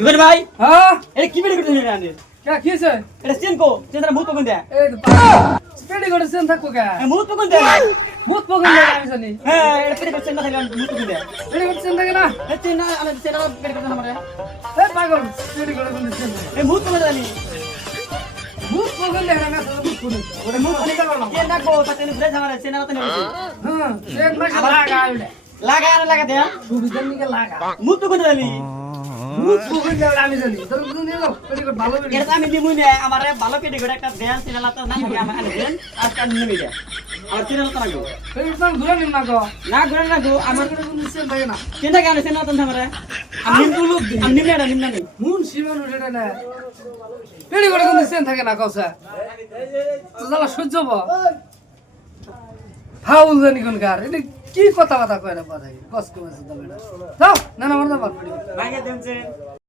ইবেন ভাই হ্যাঁ এটা কি বেড়ে করতে জানেন কে কিছে এটা চেন কো চেনটা মুত পকন দে এই পেড়ি করে সেন থাকবো কে মুত পকন দে মুত পকন লাগে আমি জানি হ্যাঁ এটা পেড়ে করতে না থাকলে মুত পকন দে পেড়ি করে সেন থাকে না এই চেন না আলে চেনটা পেড়ে করতে আমারে এই পাগল পেড়ি করে কোন সেন এই মুত পকন জানি মুত পকন লাগে না মুত পকন ওরে মুত পকন দে চেন না কো তা চেন ঘুরে আমারে চেন না তো নেই হ্যাঁ সেন না লাগা আইলে লাগা না লাগা দে সুবিধা নিকে লাগা মুত পকন জানি মুত পকন লাগে আমি জানি তোর কোন দিলো পেড়ি করে ভালো পেড়ি এটা আমি দিমুই না আমারে ভালো পেড়ে করে একটা দেন চেন তো না থাকে আমি আনি দেন আজকাল নিমি দে আর চেন তো লাগবে পেড়ি তো ঘুরে নিন না গো না ঘুরে না গো আমার আমার কোন সেন থাকে না চেনটা কেন চেন না তো আমারে আমি নিমনা নেই হুন সীমান উঠে না পেড়ি করে কোন সেন থাকে না কসা তো জালা সহ্য হবো ফাউল জানি কোন কার এটা কি কথা কয় না পারে কষ্ট কমেছে তবে না যাও না না আমার না বাদ পড়ি ভাইয়া দেন চেন